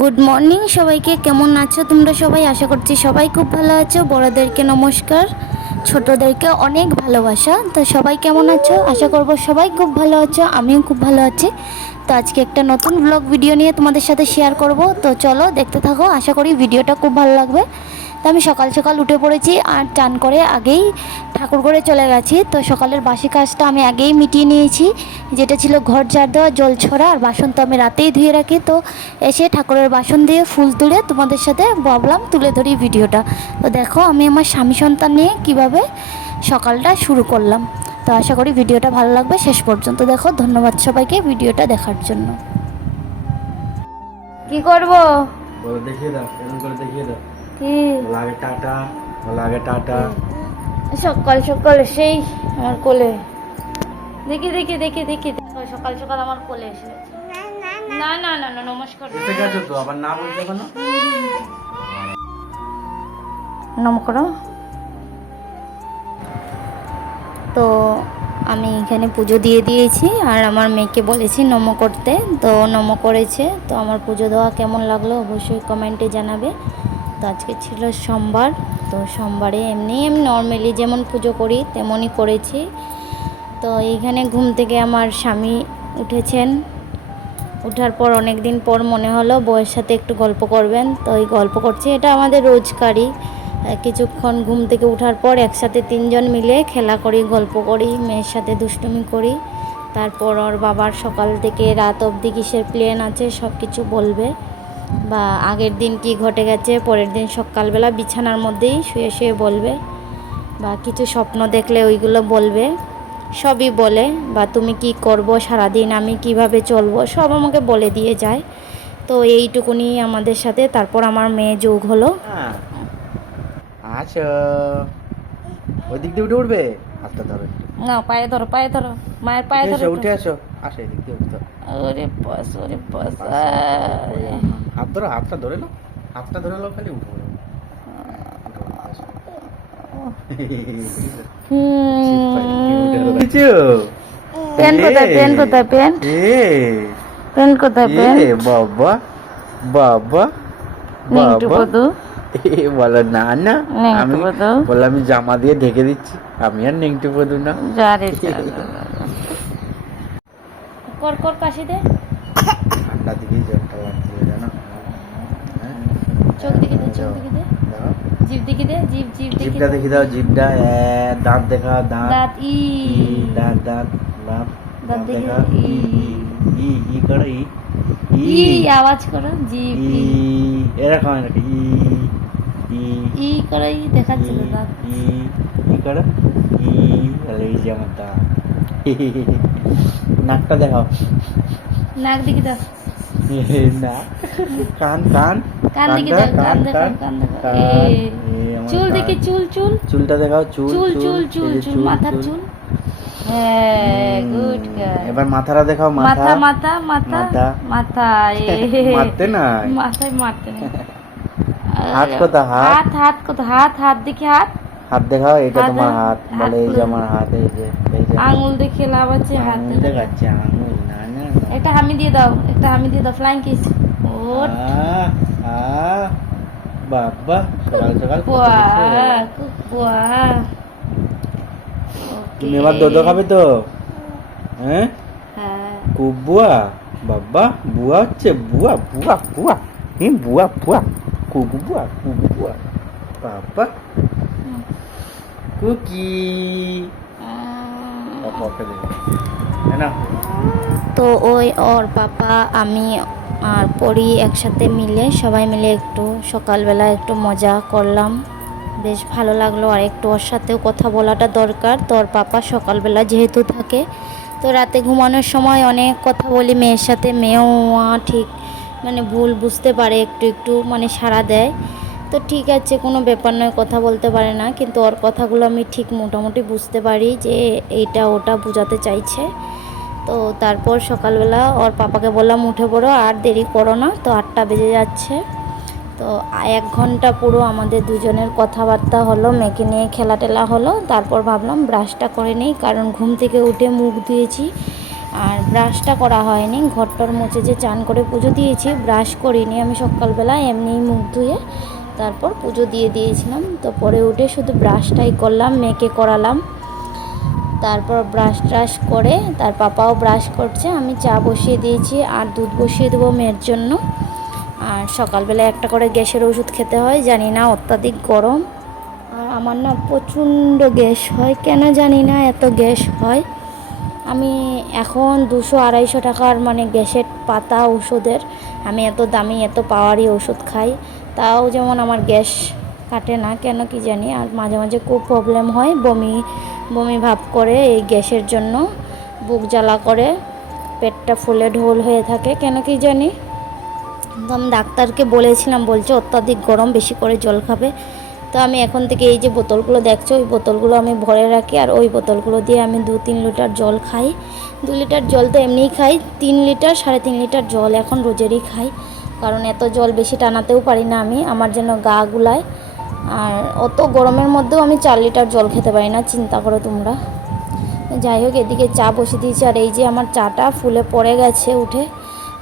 Good morning সবাইকে কেমন আছো তোমরা সবাই? আশা করছি সবাই খুব ভালো আছো। বড়দেরকে নমস্কার, ছোটদেরকে অনেক ভালোবাসা। তো সবাই কেমন আছো? আশা করব সবাই খুব ভালো আছো, আমিও খুব ভালো আছি। তো আজকে একটা নতুন ব্লগ ভিডিও নিয়ে তোমাদের সাথে শেয়ার করব। তো চলো দেখতে থাকো, আশা করি ভিডিওটা খুব ভালো লাগবে। তো আমি সকাল সকাল উঠে পড়েছি আর চান করে আগেই ঠাকুর করে চলে গেছি। তো সকালের বাসি কাজটা আমি আগেই মিটিয়ে নিয়েছি যেটা ছিল ঘর ঝাড় দেওয়া জল ছড়া আর বাসন তো আমি রাতেই ধুয়ে রাখি। তো এসে ঠাকুরের বাসন দিয়ে ফুল তুলে তোমাদের সাথে ভাবলাম তুলে ধরি ভিডিওটা। তো দেখো আমি আমার স্বামী সন্তান নিয়ে কীভাবে সকালটা শুরু করলাম। তো আশা করি ভিডিওটা ভালো লাগবে শেষ পর্যন্ত দেখো। ধন্যবাদ সবাইকে ভিডিওটা দেখার জন্য। কি করব? দেখিয়ে দাও এরকম করে দেখিয়ে দাও। বলে আগে টাটা বলে আগে টাটা। সকাল সকাল সেই আমার কোলে। দেখি দেখি দেখি দেখি সকাল সকাল আমার কোলে এসে না না না না নমস্কার। এসে গেছো তো? আবার না বলছো কেন? নম করো তো আমি এখানে পুজো দিয়ে দিয়েছি আর আমার মেয়েকে বলেছি নম করতে। তো নম করেছে। তো আমার পুজো দেওয়া কেমন লাগল অবশ্যই কমেন্টে জানাবে। তো আজকে ছিল সোমবার, তো সোমবারে এমনি আমি নর্মালি যেমন পুজো করি তেমনই করেছি। তো এইখানে ঘুম থেকে আমার স্বামী উঠেছেন। ওঠার পর অনেক দিন পর মনে হলো বউয়ের সাথে একটু গল্প করবেন। তো এই গল্প করছি, এটা আমাদের রোজকারই। কিছুক্ষণ ঘুম থেকে ওঠার পর একসাথে তিনজন মিলে খেলা করি, গল্প করি, মেয়ের সাথে দুষ্টুমি করি। তারপর ওর বাবার সকাল থেকে রাত অবধি কিসের প্লেন আছে সব কিছু বলবে। বা আগের দিন কি ঘটে গেছে পরের দিন সকালবেলা বিছানার মধ্যেই শুয়ে শুয়ে বলবে বা কিছু স্বপ্ন দেখলে ওইগুলো বলবে। সবই বলে বা তুমি কি করব সারাদিন আমি কীভাবে চলবো সব আমাকে বলে দিয়ে যায়। তো এইটুকুনি আমাদের সাথে তারপর আমার মেয়ে যোগ হলো। হ্যাঁ। আচ্ছা। ওই দিক দিয়ে উঠে উঠবে? হাতটা ধরো না পায়ে ধরো পায়ে ধরো। মায়ের পায়ে ধরো উঠে এসো। আসো এদিক দিয়ে উঠতে ওরে বাস ওরে বাস হাত ধরো হাতটা ধরে নাও। হাতটা ধরে নাও খালি উঠো। পেন কোথায় পেন কোথায় পেন পেন কোথায় পেন বাবা বাবা বাবা। বলো না না আমি বলে আমি জামা দিয়ে ঢেকে দিচ্ছি। আমি আর নেংটু বধু না। যা রে যা, যা, যা, যা। কর কর কাশি দে। ঠান্ডা দিকেই জ্বরটা লাগছে জানো হ্যাঁ? চোখ দে চোখ দিকে দে। দাও। জিভ দিকে দে জিভ জিভ জিভটা দেখি দাও জিভটা দাঁত দেখা দাঁত। দাঁত ই। দাঁত দাঁত দাঁত। দেখা ই। ই ই ই ই ই। আওয়াজ করো জিভ ই ই। এরকম এরকম ই ই। ই করো ই দেখাচ্ছিল দাঁত। ই ই করো ই তাহলে এই যে আমার দাঁত নাকটা দেখাও। নাক দিকে দাও। না। কান কান। কান দিকে দাও কান দেখাও কান দেখাও কান। এ এই আমার চুল দেখি চুল চুল। চুলটা দেখাও চুল চুল চুল চুল চুল মাথার চুল। হ্যাঁ এবার মাথাটা দেখাও মাথা। মাথা মাথা মাথা। মারতে নাই। মাথায় মারতে হাত কোথা, হাত? হাত কোথা হাত হাত দেখি হাত। হাত দেখাও এটা তোমার হাত। বলে এই যে আমার হাত এই যে আঙুল দেখে লাভ আছে হাত। দেখাচ্ছে আঙুল না না না। একটা হামি দিয়ে দাও একটা হামি দিয়ে দাও ফ্লাইং কিস আহ, বাবা সকাল সকাল তুমি এবার দোদো খাবে তো হ্যাঁ হ্যাঁ খুব বুয়া বাবা বুয়া হচ্ছে বুয়া বুয়া বুয়া হি বুয়া বুয়া কুকু বুয়া কুকু বুয়া বাবা কুকি তো ওই ওর পাপা, আমি আর পড়ি একসাথে মিলে, সবাই মিলে একটু সকালবেলা একটু মজা করলাম। বেশ ভালো লাগল। আর একটু ওর সাথেও কথা বলাটা দরকার। তো ওর পাপা সকালবেলা যেহেতু থাকে, তো রাতে ঘুমানোর সময় অনেক কথা বলি মেয়ের সাথে। মেয়েও ঠিক মানে ভুল বুঝতে পারে, একটু একটু মানে সাড়া দেয়। তো ঠিক আছে, কোনো ব্যাপার নয়, কথা বলতে পারে না। কিন্তু ওর কথাগুলো আমি ঠিক মোটামুটি বুঝতে পারি যে এইটা ওটা বোঝাতে চাইছে। তো তারপর সকালবেলা ওর পাপাকে বললাম, উঠে পড়ো, আর দেরি করো না, তো আটটা বেজে যাচ্ছে। তো এক ঘণ্টা পুরো আমাদের দুজনের কথাবার্তা হলো, মেয়েকে নিয়ে খেলা টেলা হলো। তারপর ভাবলাম ব্রাশটা করে নিই, কারণ ঘুম থেকে উঠে মুখ ধুয়েছি। আর ব্রাশটা করা হয়নি, ঘরটর মুছে যে চান করে পুজো দিয়েছি, ব্রাশ করিনি আমি সকালবেলা, এমনিই মুখ ধুয়ে। তারপর পুজো দিয়ে দিয়েছিলাম। তো পরে উঠে শুধু ব্রাশটাই করলাম মেয়েকে করালাম। তারপর ব্রাশ ট্রাশ করে তার পাপাও ব্রাশ করছে। আমি চা বসিয়ে দিয়েছি আর দুধ বসিয়ে দেবো মেয়ের জন্য। আর সকালবেলা একটা করে গ্যাসের ওষুধ খেতে হয়, জানি না, অত্যাধিক গরম। আর আমার না প্রচণ্ড গ্যাস হয়, কেন জানি না এত গ্যাস হয়। আমি এখন দুশো আড়াইশো টাকার মানে গ্যাসের পাতা ওষুধের আমি এত দামি, এত পাওয়ারি ওষুধ খাই। তাও যেমন আমার গ্যাস কাটে না, কেন কি জানি? আর মাঝে মাঝে খুব প্রবলেম হয় বমি বমি ভাব করে এই গ্যাসের জন্য। বুক জ্বালা করে, পেটটা ফুলে ঢোল হয়ে থাকে, কেন কি জানি? তো আমি ডাক্তারকে বলেছিলাম, বলছে অত্যাধিক গরম, বেশি করে জল খাবে। তো আমি এখন থেকে এই যে বোতলগুলো দেখছ, ওই বোতলগুলো আমি ভরে রাখি, আর ওই বোতলগুলো দিয়ে আমি দু তিন লিটার জল খাই। দু লিটার জল তো এমনিই খাই, তিন লিটার, সাড়ে তিন লিটার জল এখন রোজেরই খাই। কারণ এত জল বেশি টানাতেও পারি না আমি, আমার যেন গা গুলায়। আর অত গরমের মধ্যেও আমি চার লিটার জল খেতে পারি না, চিন্তা করো তোমরা। যাই হোক, এদিকে চা বসে দিয়েছি, আর এই যে আমার চাটা ফুলে পড়ে গেছে উঠে।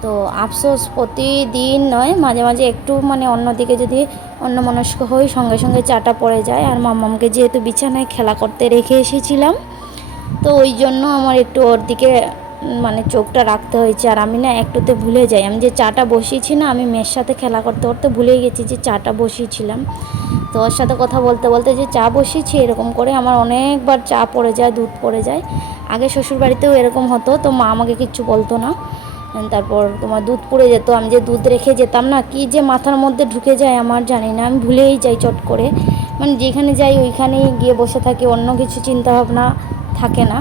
তো আফসোস, প্রতিদিন নয়, মাঝে মাঝে একটু মানে অন্যদিকে যদি অন্য মনস্ক হই, সঙ্গে সঙ্গে চাটা পড়ে যায়। আর মাম্মামকে যেহেতু বিছানায় খেলা করতে রেখে এসেছিলাম, তো ওই জন্য আমার একটু ওর দিকে মানে চোখটা রাখতে হয়েছে। আর আমি না একটুতে ভুলে যাই। আমি যে চাটা বসিয়েছি না, আমি মেয়ের সাথে খেলা করতে করতে ভুলেই গেছি যে চাটা বসিয়েছিলাম। তো ওর সাথে কথা বলতে বলতে যে চা বসিয়েছি, এরকম করে আমার অনেকবার চা পড়ে যায়, দুধ পড়ে যায়। আগে শ্বশুর বাড়িতেও এরকম হতো, তো মা আমাকে কিচ্ছু বলতো না। তারপর তোমার দুধ পড়ে যেত, আমি যে দুধ রেখে যেতাম না, কি যে মাথার মধ্যে ঢুকে যায় আমার জানি না। আমি ভুলেই যাই চট করে। মানে যেখানে যাই ওইখানেই গিয়ে বসে থাকি, অন্য কিছু চিন্তা ভাবনা থাকে না।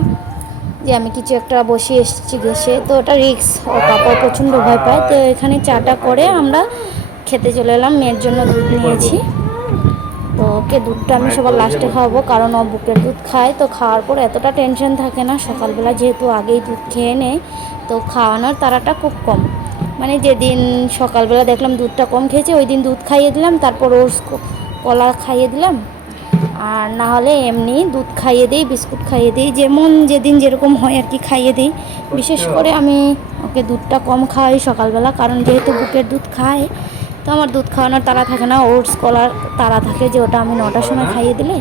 যে আমি কিছু একটা বসিয়ে এসেছি গ্যাসে তো ওটা রিক্স ও পাপা প্রচণ্ড ভয় পায়। তো এখানে চাটা করে আমরা খেতে চলে এলাম, মেয়ের জন্য দুধ নিয়েছি। তো ওকে দুধটা আমি সবার লাস্টে খাওয়াবো, কারণ ও বুকের দুধ খায়। তো খাওয়ার পর এতটা টেনশন থাকে না, সকালবেলা যেহেতু আগেই দুধ খেয়ে নেয়, তো খাওয়ানোর তারাটা খুব কম। মানে যেদিন সকালবেলা দেখলাম দুধটা কম খেয়েছে, ওই দিন দুধ খাইয়ে দিলাম, তারপর ওর কলা খাইয়ে দিলাম। আর না হলে এমনি দুধ খাইয়ে দিই বিস্কুট খাইয়ে দিই যেমন যেদিন যেরকম হয় আর কি খাইয়ে দিই। বিশেষ করে আমি ওকে দুধটা কম খাওয়াই সকালবেলা কারণ যেহেতু বুকের দুধ খায় তো আমার দুধ খাওয়ানোর তারা থাকে না। ওটস কলার তারা থাকে যে ওটা আমি নটার সময় খাইয়ে দিলে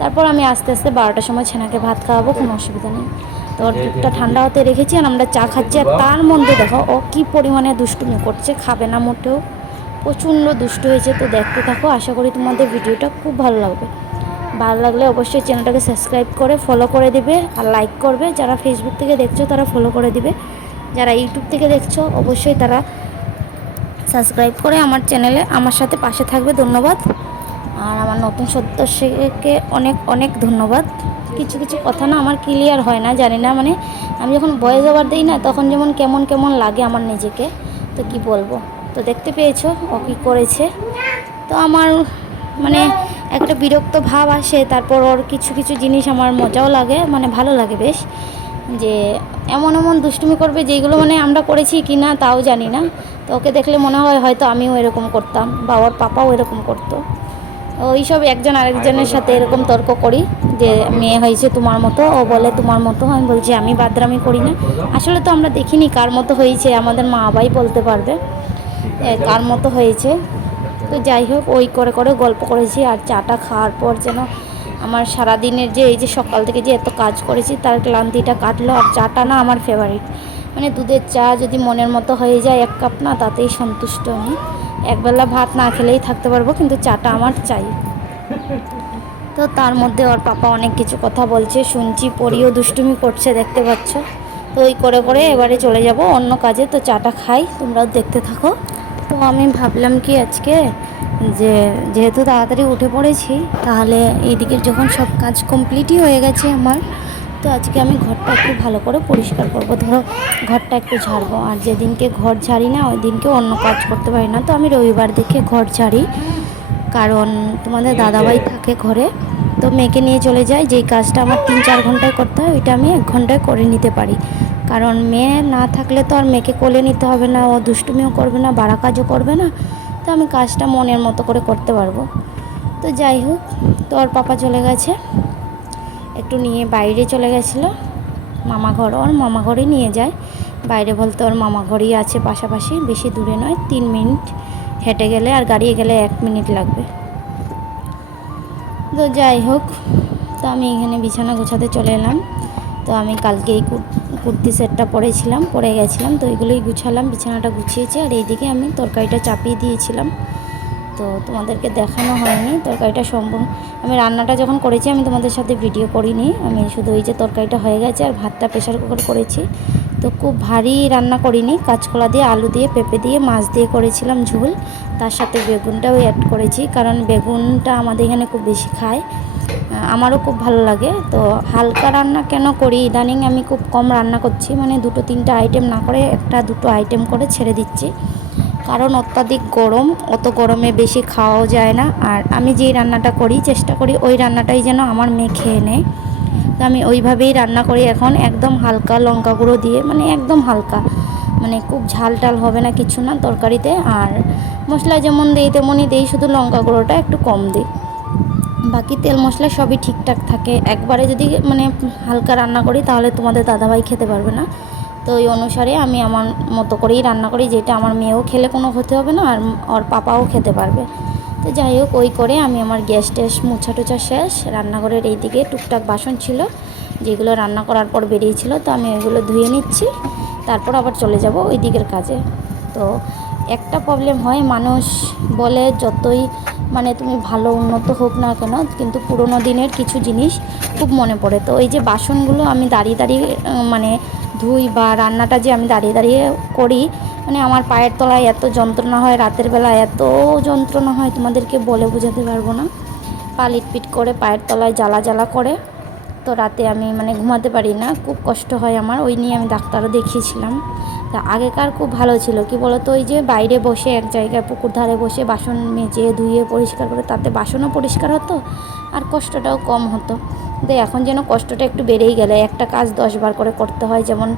তারপর আমি আস্তে আস্তে বারোটার সময় ছেনাকে ভাত খাওয়াবো কোনো অসুবিধা নেই। তো ওর দুধটা ঠান্ডা হতে রেখেছি আর আমরা চা খাচ্ছি। আর তার মধ্যে দেখো ও কী পরিমাণে দুষ্টুমি করছে খাবে না মোটেও। প্রচণ্ড দুষ্ট হয়েছে তো দেখতে থাকো আশা করি তোমাদের ভিডিওটা খুব ভালো লাগবে। ভালো লাগলে অবশ্যই চ্যানেলটাকে সাবস্ক্রাইব করে ফলো করে দিবে আর লাইক করবে। যারা ফেসবুক থেকে দেখছ, তারা ফলো করে দিবে। যারা ইউটিউব থেকে দেখছ, অবশ্যই তারা সাবস্ক্রাইব করে আমার চ্যানেলে আমার সাথে পাশে থাকবে। ধন্যবাদ। আর আমার নতুন সদস্যকে অনেক অনেক ধন্যবাদ। কিছু কিছু কথা না আমার ক্লিয়ার হয় না, জানি না। মানে আমি যখন ভয়েস ওভার দিই না, তখন যেমন কেমন কেমন লাগে আমার নিজেকে। তো কি বলব? তো দেখতে পেয়েছ ও কী করেছে। তো আমার মানে একটা বিরক্ত ভাব আসে তারপর ওর কিছু কিছু জিনিস আমার মজাও লাগে মানে ভালো লাগে বেশ যে এমন এমন দুষ্টুমি করবে যেগুলো মানে আমরা করেছি কি না তাও জানি না। তো ওকে দেখলে মনে হয় হয়তো আমিও এরকম করতাম বা ওর পাপাও এরকম করতো। ওই সব একজন আরেকজনের সাথে এরকম তর্ক করি যে মেয়ে হয়েছে তোমার মতো ও বলে তোমার মতো আমি বলছি আমি বাদরামি করি না। আসলে তো আমরা দেখিনি কার মতো হয়েছে আমাদের মা বাবাই বলতে পারবে কার মতো হয়েছে। তো যাই হোক, ওই করে করে গল্প করেছি আর চাটা খাওয়ার পর যেন আমার সারাদিনের যে এই যে সকাল থেকে যে এত কাজ করেছি, তার ক্লান্তিটা কাটলো আর চাটা না আমার ফেভারিট মানে দুধের চা যদি মনের মতো হয়ে যায় এক কাপ না, তাতেই সন্তুষ্ট আমি। একবেলা ভাত না খেলেই থাকতে পারব, কিন্তু চাটা আমার চাই। তো তার মধ্যে ওর পাপা অনেক কিছু কথা বলছে, শুনছি পরিও দুষ্টুমি করছে, দেখতে পাচ্ছ। তো ওই করে করে এবারে চলে যাব অন্য কাজে, তো চাটা খাই, তোমরাও দেখতে থাকো। তো আমি ভাবলাম কি আজকে যে যেহেতু তাড়াতাড়ি উঠে পড়েছি তাহলে এইদিকে যখন সব কাজ কমপ্লিটই হয়ে গেছে আমার তো আজকে আমি ঘরটা একটু ভালো করে পরিষ্কার করব। ধরো ঘরটা একটু ঝাড়বো আর যেদিনকে ঘর ঝাড়ি না ওই দিনকে অন্য কাজ করতে পারি না। তো আমি রবিবার দেখে ঘর ঝাড়ি কারণ তোমাদের দাদাভাই থাকে ঘরে তো মেয়েকে নিয়ে চলে যায় যেই কাজটা আমার তিন চার ঘন্টায় করতে হয় ওইটা আমি এক ঘন্টায় করে নিতে পারি। কারণ মেয়ে না থাকলে তো আর মেয়েকে কোলে নিতে হবে না, ও দুষ্টুমিও করবে না, বাড়া কাজও করবে না। তো আমি কাজটা মনের মতো করে করতে পারব। তো যাই হোক, তো ওর পাপা চলে গেছে। একটু নিয়ে বাইরে চলে গেছিল। মামা ঘর, ওর মামা ঘরই নিয়ে যায়। বাইরে বলতে ওর মামা ঘরই আছে পাশাপাশি, বেশি দূরে নয়, তিন মিনিট হেঁটে গেলে আর গাড়িয়ে গেলে এক মিনিট লাগবে। তো যাই হোক, তো আমি এখানে বিছানা গোছাতে চলে এলাম। তো আমি কালকে এই কুর্তি সেটটা পরেছিলাম, পরে গেছিলাম, তো এগুলোই গুছালাম, বিছানাটা গুছিয়েছি, আর এইদিকে আমি তরকারিটা চাপিয়ে দিয়েছিলাম। তো তোমাদেরকে দেখানো হয়নি, তরকারিটা সম্ভব আমি রান্নাটা যখন করেছি, আমি তোমাদের সাথে ভিডিও করিনি, আমি শুধু ওই যে তরকারিটা হয়ে গেছে আর ভাতটা প্রেশার কুকার করেছি। তো খুব ভারী রান্না করিনি, কাঁচকলা দিয়ে, আলু দিয়ে, পেঁপে দিয়ে, মাছ দিয়ে করেছিলাম ঝোল। তার সাথে বেগুনটাও অ্যাড করেছি, কারণ বেগুনটা আমাদের এখানে খুব বেশি খায়। আমারও খুব ভালো লাগে। তো হালকা রান্না কেন করি? ইদানিং আমি খুব কম রান্না করছি। মানে দুটো তিনটা আইটেম না করে একটা দুটো আইটেম করে ছেড়ে দিচ্ছি। কারণ অত্যাধিক গরম, অত গরমে বেশি খাওয়াও যায় না। আর আমি যেই রান্নাটা করি, চেষ্টা করি ওই রান্নাটাই যেন আমার মেয়ে খেয়ে নেয়। তো আমি ওইভাবেই রান্না করি এখন। একদম হালকা লঙ্কা গুঁড়ো দিয়ে মানে একদম হালকা। মানে খুব ঝাল টাল হবে না কিছু না তরকারিতে। আর মশলা যেমন দিই, তেমনই দিই। শুধু লঙ্কা গুঁড়োটা একটু কম দিই। বাকি তেল মশলা সবই ঠিকঠাক থাকে। একবারে যদি মানে হালকা রান্না করি, তাহলে তোমাদের দাদাভাই খেতে পারবে না। তো ওই অনুসারে আমি আমার মতো করেই রান্না করি, যেটা আমার মেয়েও খেলে কোনো ক্ষতি হবে না, আর ওর পাপাও খেতে পারবে। তো যাই হোক, ওই করে আমি আমার গ্যাস ট্যাস মোছা টোছা শেষ। রান্নাঘরের এই দিকে টুকটাক বাসন ছিল, যেগুলো রান্না করার পর বেরিয়েছিল তো আমি ওইগুলো ধুয়ে নিচ্ছি। তারপর আবার চলে যাব ওই দিকের কাজে। তো একটা প্রবলেম হয়, মানুষ বলে যতই মানে তুমি ভালো উন্নত হোক না কেন, কিন্তু পুরোনো দিনের কিছু জিনিস খুব মনে পড়ে। তো এই যে বাসনগুলো আমি দাঁড়িয়ে দাঁড়িয়ে মানে ধুই বা রান্নাটা যে আমি দাঁড়িয়ে দাঁড়িয়ে করি মানে আমার পায়ের তলায় এত যন্ত্রণা হয়, রাতের বেলা এত যন্ত্রণা হয়, তোমাদেরকে বলে বোঝাতে পারব না। পা লিটপিট করে পায়ের তলায় জ্বালা জ্বালা করে। তো রাতে আমি মানে ঘুমাতে পারি না, খুব কষ্ট হয় আমার, ওই নিয়ে আমি ডাক্তারও দেখিয়েছিলাম। তা আগেকার খুব ভালো ছিল। কি বলতো, ওই যে বাইরে বসে এক জায়গায় পুকুর ধারে বসে বাসন মেজে, ধুয়ে, পরিষ্কার করে, তাতে বাসনও পরিষ্কার হতো আর কষ্টটাও কম হতো। কিন্তু এখন যেন কষ্টটা একটু বেড়েই গেলে। একটা কাজ দশবার করে করতে হয়, যেমন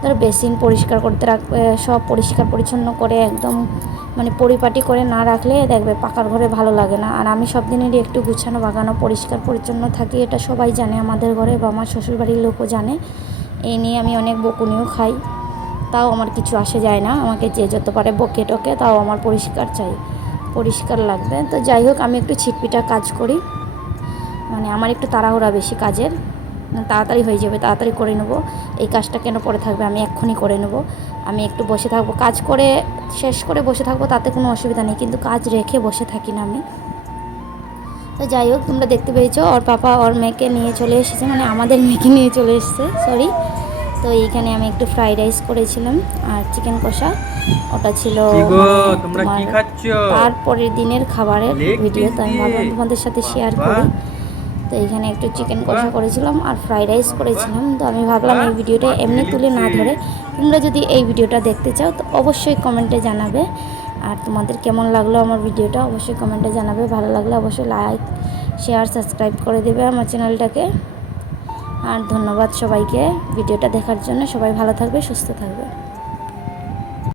ধরো বেসিন পরিষ্কার করতে রাখবে সব পরিষ্কার পরিচ্ছন্ন করে একদম মানে পরিপাটি করে না রাখলে দেখবে পাকার ঘরে ভালো লাগে না। আর আমি সব দিনেরই একটু গুছানো, বাগানো, পরিষ্কার, পরিচ্ছন্ন থাকি, এটা সবাই জানে, আমাদের ঘরে বা আমার শ্বশুরবাড়ির লোকও জানে। এই নিয়ে আমি অনেক বকুনিও খাই। তাও আমার কিছু আসে যায় না। আমাকে যে যত পারে বকে টকে, তাও আমার পরিষ্কার চাই। পরিষ্কার লাগবে। তো যাই হোক, আমি একটু ছিটপিটা কাজ করি। মানে আমার একটু তাড়াহুড়া বেশি কাজের। তাড়াতাড়ি হয়ে যাবে, তাড়াতাড়ি করে নেব। এই কাজটা কেন পড়ে থাকবে? আমি এক্ষুনি করে নেব। আমি একটু বসে থাকব। কাজ করে, শেষ করে বসে থাকব, তাতে কোনো অসুবিধা নেই। কিন্তু কাজ রেখে বসে থাকি না আমি। তো যাই হোক, তোমরা দেখতে পেয়েছ। ওর পাপা ওর মেয়েকে নিয়ে চলে এসেছে। মানে আমাদের মেয়েকে নিয়ে চলে এসেছে। সরি তো এইখানে আমি একটু ফ্রাইড রাইস করেছিলাম আর চিকেন কষা। ওটা ছিল মানে তারপরের দিনের খাবারের ভিডিও তো আমি? ভাবলাম তোমাদের সাথে শেয়ার করি। তো এখানে একটু চিকেন কষা করেছিলাম আর ফ্রাইড রাইস করেছিলাম। তো আমি ভাবলাম এই ভিডিওটা এমনি তুলে না ধরে তোমরা যদি এই ভিডিওটা দেখতে চাও তো অবশ্যই কমেন্টে জানাবে। আর তোমাদের কেমন লাগল আমার ভিডিওটা অবশ্যই কমেন্টে জানাবে। ভালো লাগলে অবশ্যই লাইক শেয়ার সাবস্ক্রাইব করে দেবে আমার চ্যানেলটাকে আর ধন্যবাদ সবাইকে ভিডিওটা দেখার জন্য। সবাই ভালো থাকবে সুস্থ থাকবে।